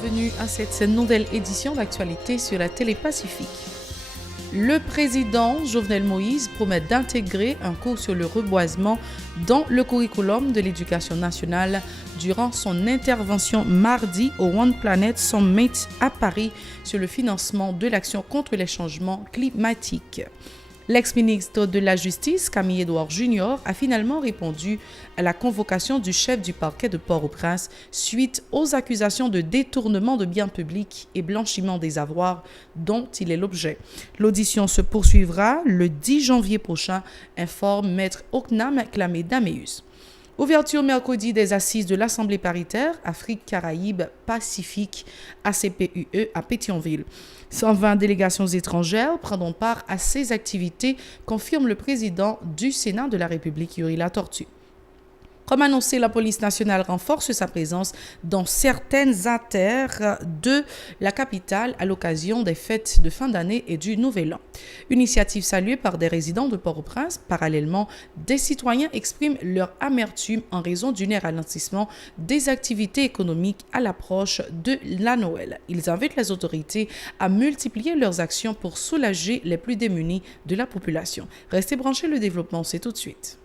bienvenue à cette nouvelle édition d'actualité sur la télé Pacifique. Le président Jovenel Moïse promet d'intégrer un cours sur le reboisement dans le curriculum de l'éducation nationale durant son intervention mardi au One Planet Summit à Paris sur le financement de l'action contre les changements climatiques. L'ex-ministre de la Justice, Camille Edouard Junior, a finalement répondu à la convocation du chef du parquet de Port-au-Prince suite aux accusations de détournement de biens publics et blanchiment des avoirs dont il est l'objet. L'audition se poursuivra le 10 janvier prochain, informe Maître Oknam Klamé-Daméus. Ouverture mercredi des assises de l'Assemblée paritaire Afrique-Caraïbes-Pacifique ACPUE à Pétionville. 120 délégations étrangères prendront part à ces activités, confirme le président du Sénat de la République, Yuri Latortue. Comme annoncé, la police nationale renforce sa présence dans certaines artères de la capitale à l'occasion des fêtes de fin d'année et du Nouvel An. Initiative saluée par des résidents de Port-au-Prince. Parallèlement, des citoyens expriment leur amertume en raison du ralentissement des activités économiques à l'approche de la Noël. Ils invitent les autorités à multiplier leurs actions pour soulager les plus démunis de la population. Restez branchés, le développement, c'est tout de suite.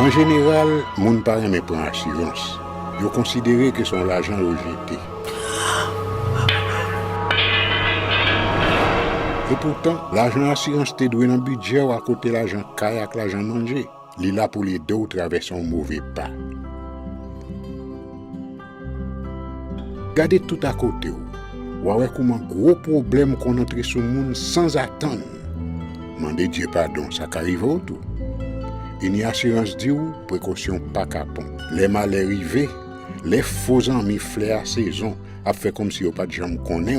En général, moun pa reme pran assurance. Yo considéré que son l'argent rejeté. Et pourtant, l'argent assurance te doué dans budget ou à côté l'argent kayak, l'argent manger. Li là pour les deux traverser un mauvais pas. Gardez tout à côté ou ouais comment gros problème qu'on entre sur monde sans attendre. Mandez Dieu pardon, ça qu'arrive au tout. Une assurance dit ou précaution pas capon. Les mal arrivés, les faux amis flair saison a fait comme si on pas de jambe connaît.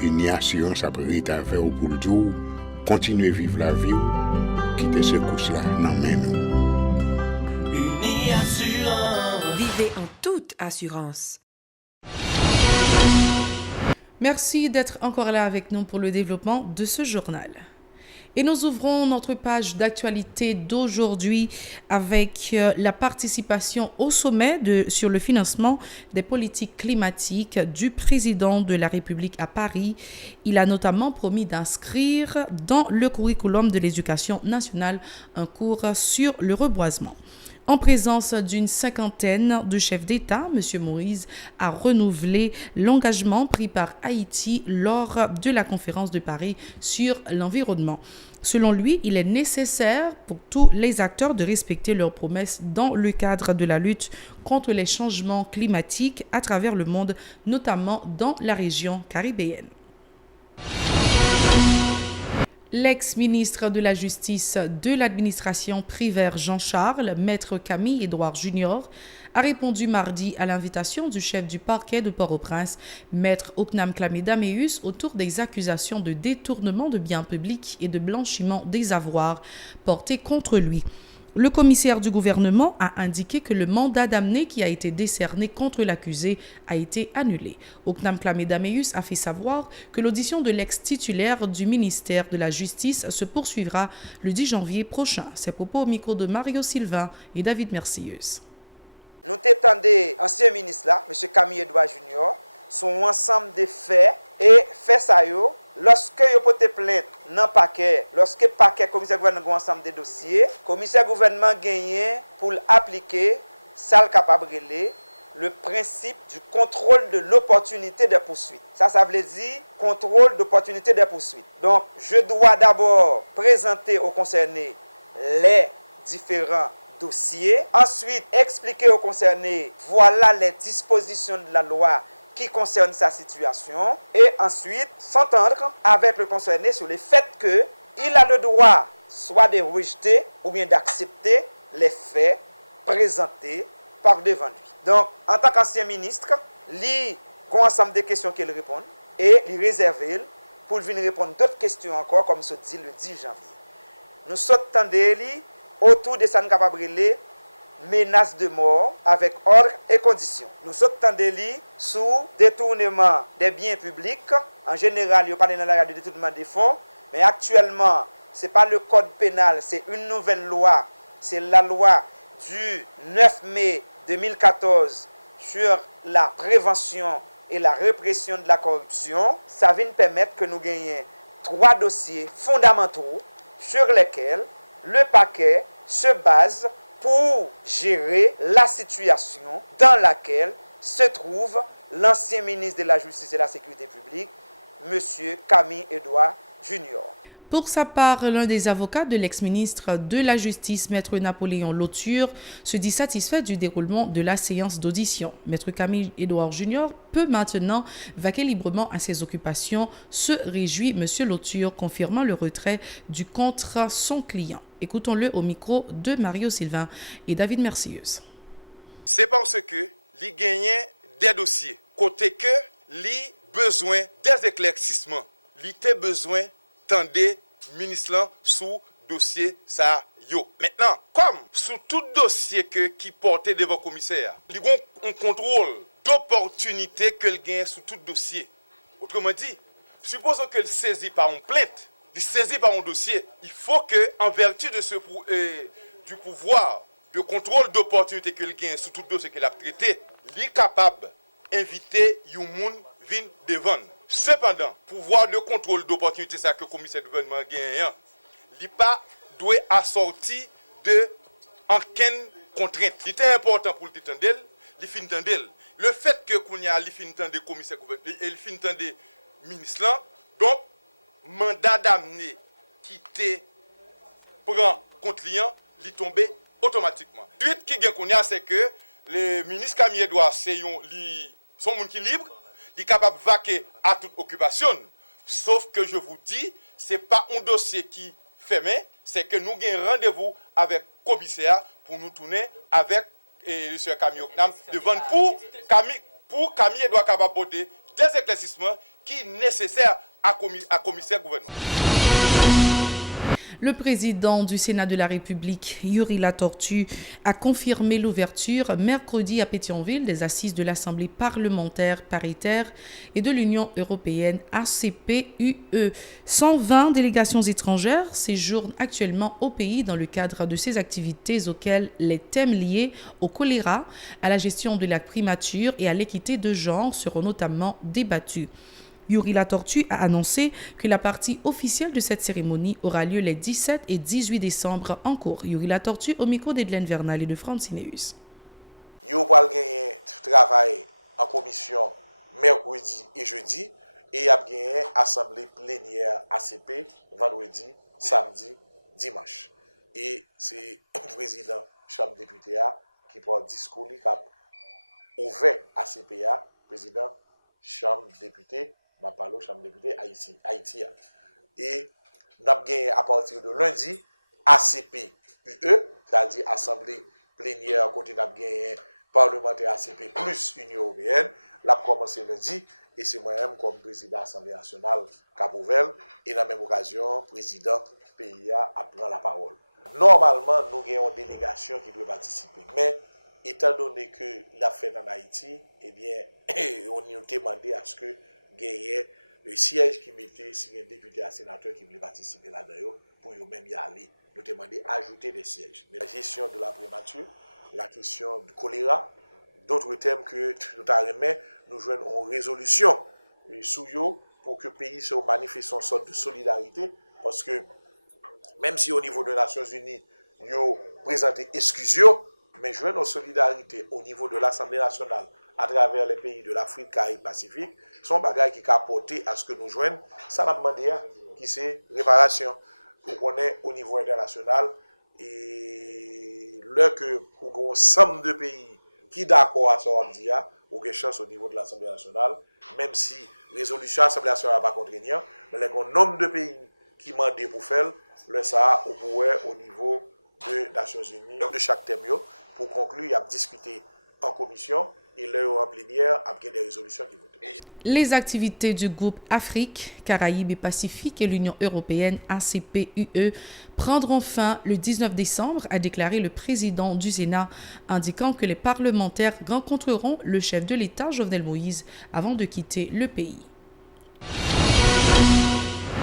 Une assurance après ta faire pour le jour, continuer vivre la vie quitter ce coup là nan men nous. Uni Assurance. Vivez en toute assurance. Merci d'être encore là avec nous pour le développement de ce journal. Et nous ouvrons notre page d'actualité d'aujourd'hui avec la participation au sommet sur le financement des politiques climatiques du président de la République à Paris. Il a notamment promis d'inscrire dans le curriculum de l'éducation nationale un cours sur le reboisement. En présence d'une cinquantaine de chefs d'État, M. Moïse a renouvelé l'engagement pris par Haïti lors de la conférence de Paris sur l'environnement. Selon lui, il est nécessaire pour tous les acteurs de respecter leurs promesses dans le cadre de la lutte contre les changements climatiques à travers le monde, notamment dans la région caribéenne. L'ex-ministre de la Justice de l'administration Prévert Jean-Charles, Maître Camille Edouard Junior, a répondu mardi à l'invitation du chef du parquet de Port-au-Prince, Maître Oknam Klamé-Daméus, autour des accusations de détournement de biens publics et de blanchiment des avoirs portés contre lui. Le commissaire du gouvernement a indiqué que le mandat d'amener qui a été décerné contre l'accusé a été annulé. Oknam Klamé-Daméus a fait savoir que l'audition de l'ex-titulaire du ministère de la Justice se poursuivra le 10 janvier prochain. Ces propos au micro de Mario Sylvain et David Mercieuse. Nous t'étendons ancien ministre là, M. Camille Edouard Junior, son ensemble de faits et fait ça yo. Lorsque vous portez plainte dans le paquet, lorsque le paquet commissaire gouvernement a un ensemble de dossiers, le commissaire gouvernement gagne pour appliquer ça capable le principe du contrôle de l'opportunité des poursuites. Ça veut dire contrôle d'opportunité des poursuites. Donc, je dois d'abord présenter aux concernés les différents dossiers, ensuite expliquer aux concernés voilà les dispositions de la loi qui concerne sa situation et ensuite s'entendre avec le concerné sur le fait qu'il a le droit soit de rejeter ou bien d'accepter les faits présentés par devant lui. Donc, en tant qu'ancien ministre, il y a un ensemble de questions qu'il répond et il réserve pour venir répondre d'autres questions encore, comme se dit le 10 janvier. Nous sommes autour de ça, nous capable menace de mort avec ordre et conditions. Nous sommes en délit sous détournement des biens publics. En général, il n'y a pas de détournement des fonds, mais actuellement, ce n'est pas le code pénal, c'est une nouvelle loi. C'est la loi du 9 mai 2014 sur la prévention et la répression de la corruption. Ça vient permettre que nous gagnions 3 dossiers fondamentaux sur lesquels le parquet se base pour gérer la situation dans laquelle se trouve l'ancien ministre de la Justice et de la Sécurité publique, M. Camille Edouard Junior. Pour sa part, l'un des avocats de l'ex-ministre de la Justice, Maître Napoléon Lauture, se dit satisfait du déroulement de la séance d'audition. Maître Camille Edouard Junior peut maintenant vaquer librement à ses occupations, se réjouit M. Lauture, confirmant le retrait du contre son client. Écoutons-le au micro de Mario Sylvain et David Mercieuse. C'est parce que li gagnait des dossiers, côté que li besoin des éclaircissements, li te besoin tendez ministre sous dossier ça yo. Maintenant, comme sous tout dossier qui portait devant commissaire, il y a un contrôle d'opportunité que le gagne sous tout dossier. Autrement dit, supposons que le saisit par une plainte, il saisit par un dossier, il faut que en vertu de ce du pouvoir de contrôle d'opportunité que le gagne sous tout dossier qu'il a traité, il est capable d'inviter un monde vin devant. Cependant, pouvoir de contrôle d'opportunité ça que le commissaire du gouvernement gagne, il pas doit assorti de aucune contrainte. Il est important pour le tendel, il fin tendel. Le fait que qu'on y a il fin tendel commissaire gouvernement et il fin tendel ministre là, donc mandat d'amener qui te prend contre client, il tombe automatiquement. Suite qui gagne qu'on y a c'est que le ministre Camille Edouard c'est son monde qui libre. Il est capable de vaquer à toute occupation. Sauf que je vous dis, ce n'est pas un dossier qui fermé, c'est que nous avons rendez-vous avec le commissaire pour nous tourner avec M. Camille Oknam devant pour Camille doit capable porter des éclaircissements qui sont nécessaires à commissaire gouvernement. Le président du Sénat de la République, Yuri Latortue, a confirmé l'ouverture mercredi à Pétionville des assises de l'Assemblée parlementaire paritaire et de l'Union européenne ACP-UE. 120 délégations étrangères séjournent actuellement au pays dans le cadre de ces activités auxquelles les thèmes liés au choléra, à la gestion de la primature et à l'équité de genre seront notamment débattus. Yuri Latortue a annoncé que la partie officielle de cette cérémonie aura lieu les 17 et 18 décembre en cours. Yuri Latortue au micro d'Edlène Vernal et de Francineus. Yo va gagner travail en commission mercredi et jeudi et a gagné assemblée plénière ACP vendredi, samedi, dimanche. Et c'est le président chambre député qui porte discours qui a ouvert ACPA, président chambre député m'a parlé chambre député Haïti. Et nous avons gagné à partir de lundi ACP-UE, c'est-à-dire Assemblée plénière côté nous avons gagné parlementaire ACP plus Union européenne. L'a commencé lundi et c'est moi-même comme président de l'Assemblée nationale Cap-Ouvelle et dans la même occasion, président PIA a pris la parole. Normalement, nous avons une délégation qui doit participer, mais étant donné que la fête en Haïti, eh bien, on a demandé à ce que gagner le siège qui mettait si un député et un sénateur qui voulait participer là-dedans pour eux-mêmes y aller. Nous demandons d'ajouter des sièges. Mais la gestion de la primature, la question du choléra, d'autres thèmes que nous avons nous jouons en résolution sous yo pour que le pays se manifeste une sorte de solidarité. Parce que même si au niveau des Nations Unies, yo présenté excuse, mais jouer nos solidarités au niveau de l'Assemblée nationale à travers les pays de l'Afrique, Caraïbes, Pacifique, sont bagages qui ont apporté à ce que nous joignons. Ça n'a pas demandé qui c'est réparation. On est au niveau international et là que nous avons 102 pays qui d'accord à ce qu'on dit, ou quelque chose au niveau de l'Assemblée nationale, même si la résolution de l'Assemblée nationale n'est pas contraignante, mais il y a un nombre de pays qui demandent pour faire, le ça au niveau des Nations Unies, de chaque thème. Pour conclure, il y a discuté en commission et là en plénière, après des résolutions qui votent. Les activités du groupe Afrique, Caraïbes et Pacifique et l'Union européenne ACP-UE prendront fin le 19 décembre, a déclaré le président du Sénat, indiquant que les parlementaires rencontreront le chef de l'État, Jovenel Moïse, avant de quitter le pays.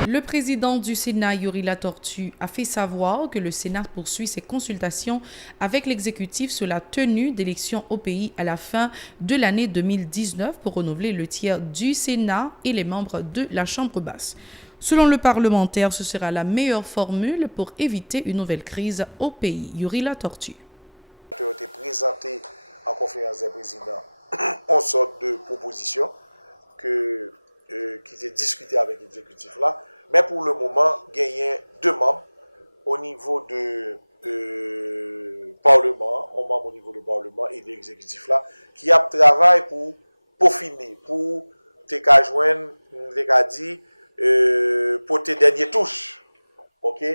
Le président du Sénat, Yuri Latortue, a fait savoir que le Sénat poursuit ses consultations avec l'exécutif sur la tenue d'élections au pays à la fin de l'année 2019 pour renouveler le tiers du Sénat et les membres de la Chambre basse. Selon le parlementaire, ce sera la meilleure formule pour éviter une nouvelle crise au pays. Yuri Latortue. A été présenté en conférence des présidents en sorte de proposition qui était discutée avec l'exécutif là. Mais pour le moment, il y a 2 membres au niveau de Parlement, un membre au niveau du Parlement et de l'exécutif là, qui a travaillé pour peaufiner, pour te joindre, pour tes dernières touches, ok,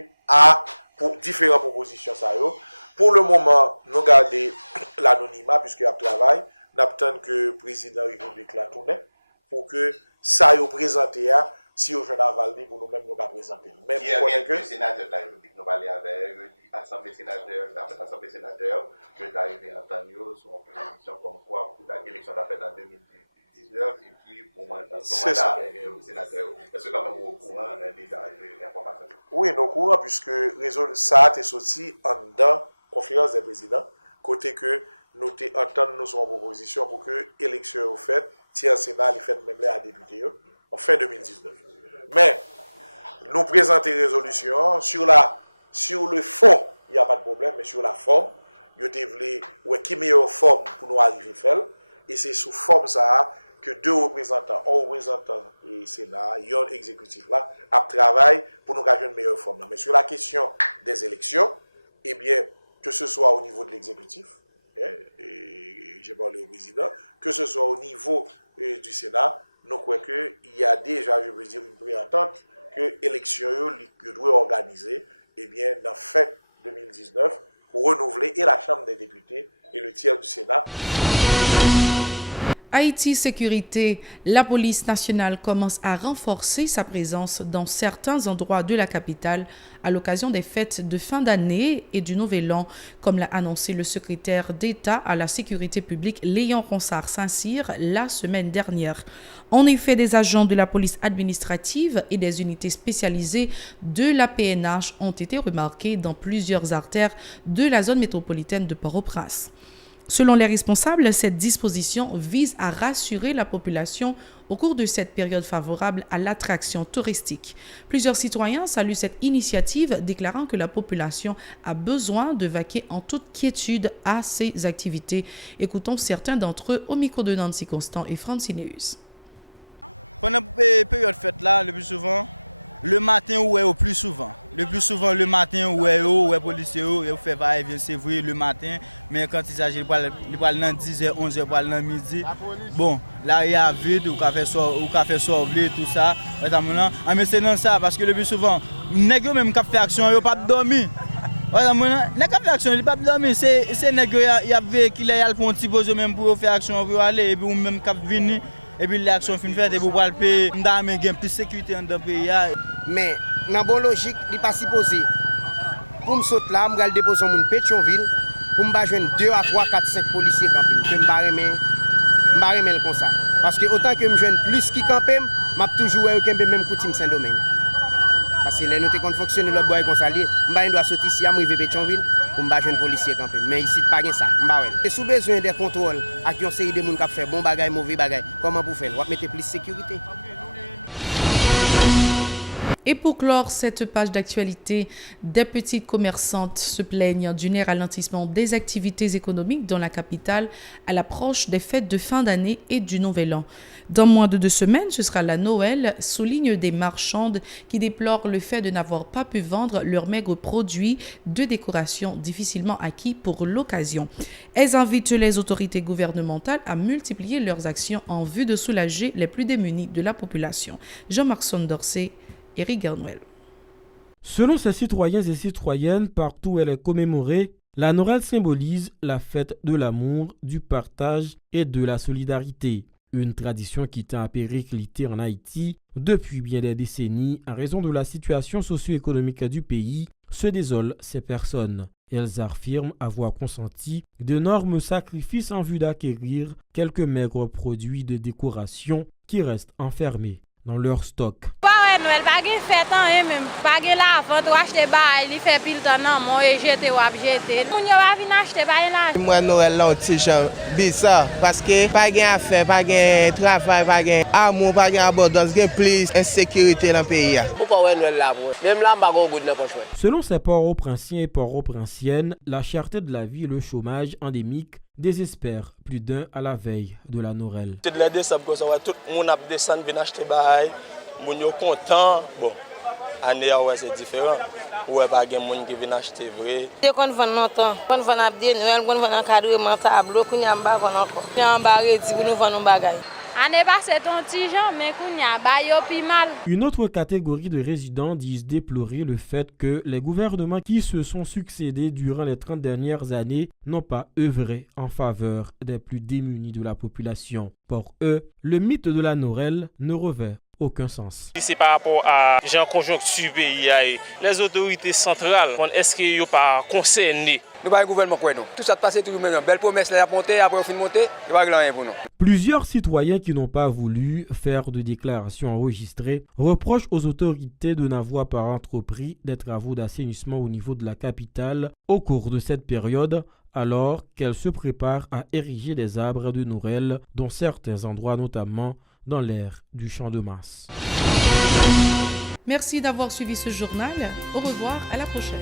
pour différentes propositions ça yo. Pour le moment, nous gardons l'anonymat puisque a travail, nous attendons que le président de la République la tourne pour que ça yo présenté si au jeune aval pour nous-mêmes nous va présenter. Même pour que sénateur de la République nous parler avec l'Assemblée sénateur, l'Assemblée sénateur, je vais arriver à Tanyo sur une position comme quoi pour la élection de la fête en 2019 et puis pour moi dans son mandat sénateur. Est-ce que quand même au courant des informations? Oui, nous courant puisque ça a été sorti en dedans conférence des présidents côté que nous entendons nos propositions pour que l'élection au fait tiers Sénat les fait même à députés en fin 2019. Mais nous présenter résolution sur le fond, il n'y a pas de problème, mais sur la forme, il y a qui meilleure forme pour nous arriver à faire, et c'est sous forme ça que 2 représentants, un représentant et Sénat, un exécutif là, à travail pour nous avoir une meilleure forme. Mais sur la question des élections, eh bien, que ce soit au niveau de l'exécutif, et j'ai parlé au président, que ce soit au niveau du Sénat, nous croyons qu'il y a déjà, je veux dire, une préentente que l'élection doit organiser, eh bien, dans fin 2019, pour renouveler et la Chambre des députés et le tiers du Sénat. Haïti Sécurité, la police nationale commence à renforcer sa présence dans certains endroits de la capitale à l'occasion des fêtes de fin d'année et du Nouvel An, comme l'a annoncé le secrétaire d'État à la sécurité publique Léon Ronsard-Saint-Cyr la semaine dernière. En effet, des agents de la police administrative et des unités spécialisées de la PNH ont été remarqués dans plusieurs artères de la zone métropolitaine de Port-au-Prince. Selon les responsables, cette disposition vise à rassurer la population au cours de cette période favorable à l'attraction touristique. Plusieurs citoyens saluent cette initiative, déclarant que la population a besoin de vaquer en toute quiétude à ces activités. Écoutons certains d'entre eux au micro de Nancy Constant et Francineus. Pendant la période fête là, le plus souvent, le matin ou au plus souvent. Le plus souvent le matin ou les policiers ou fait va-et-vient, c'est vrai le matin, mais quand il s'agit de parler 10h, 11h, parler midi, bon, là il y a vide, ou café sortir, tout ça. Mais c'est dans ça, parce que le plus souvent, les gens même qui fait action, ils n'ont pas dormi. Les gens qui fait action, ils n'ont pas dormi. C'est les gens qui ont un petit peu même pour faire action, pour aller, et puis même qui viennent. Et puis l'action fin faite et pour le payer, nous avons plus de sécurité dans le pays. Mais dans la bonne logique, il n'est pas supposé. Pour me sauter là, je vais déposer mon Pétionville, pour me joindre 2 à 3, 4, 5 policiers campés. Je vais me comme ça. Parce que autant que je joigne plus qui campent, je toujours même coutume Saint-Domingue. Parce que les nous avons fonctionné l'autre bois comme ça, je dois sortir ici, je vais Pétionville. Pour me joindre policier campé. Mais ici, pas ça. Et sous besoin des contrôles, avec une série de gens qui font bon bagay, mauvais bagay, comment vous faites? Vous mettez plus de sécurité. Et pour clore cette page d'actualité, des petites commerçantes se plaignent du ralentissement des activités économiques dans la capitale à l'approche des fêtes de fin d'année et du Nouvel An. Dans moins de 2 semaines, ce sera la Noël, soulignent des marchandes qui déplorent le fait de n'avoir pas pu vendre leurs maigres produits de décoration difficilement acquis pour l'occasion. Elles invitent les autorités gouvernementales à multiplier leurs actions en vue de soulager les plus démunis de la population. Jean-Marc Sondorcet, Éric Garnuel. Selon ces citoyens et citoyennes, partout où elle est commémorée, La Noël symbolise la fête de l'amour, du partage et de la solidarité. Une tradition qui tend à péricliter en Haïti depuis bien des décennies en raison de la situation socio-économique du pays, se désolent ces personnes. Elles affirment avoir consenti d'énormes sacrifices en vue d'acquérir quelques maigres produits de décoration qui restent enfermés dans leur stock. Noël pas gen fête même pas gen la vente ou acheter bail li fait pile temps non moi jeter ou jeter moun yo va venir acheter bail là moi Noël là petit champ bizarre parce que pas gen affaire pas gen travail pas gen amour pas gen abondance gen plus insécurité dans pays pourquoi ouais Noël là même là pas gon goût dans poche. Selon ces port-au-prinsiens et port-au-prinsiennes, la cherté de la vie et le chômage endémique désespèrent plus d'un à la veille de la Noël. C'est de la décembre que ça va tout le monde a descendre venir acheter bail. Moun yo content, bon, année ouais c'est différent. Ouais pas gen moun qui vient acheter vrai. Dès qu'on vend longtemps, qu'on vend abdé Noël, qu'on vend encadrement tableau, qu'on y a pas qu'on encore. Y a embarré dit pour nous vendre bagay. Année passée ton petit Jean mais qu'on y a bail au pi mal. Une autre catégorie de résidents disent déplorer le fait que les gouvernements qui se sont succédés durant les 30 dernières années n'ont pas œuvré en faveur des plus démunis de la population. Pour eux, le mythe de la Noël ne revêt aucun sens. C'est par rapport à la conjoncture pays, les autorités centrales, est-ce qu'ils ne sont pas concernés? Nous pas le gouvernement quoi non. Tout ça passé tout même belle promesse là monter après fin monter, il va rien pour nous. Plusieurs citoyens qui n'ont pas voulu faire de déclaration enregistrée reprochent aux autorités de n'avoir pas entrepris des travaux d'assainissement au niveau de la capitale au cours de cette période, alors qu'elle se prépare à ériger des arbres de Noël dans certains endroits, notamment dans l'aire du Champ de Mars. Merci d'avoir suivi ce journal. Au revoir, à la prochaine.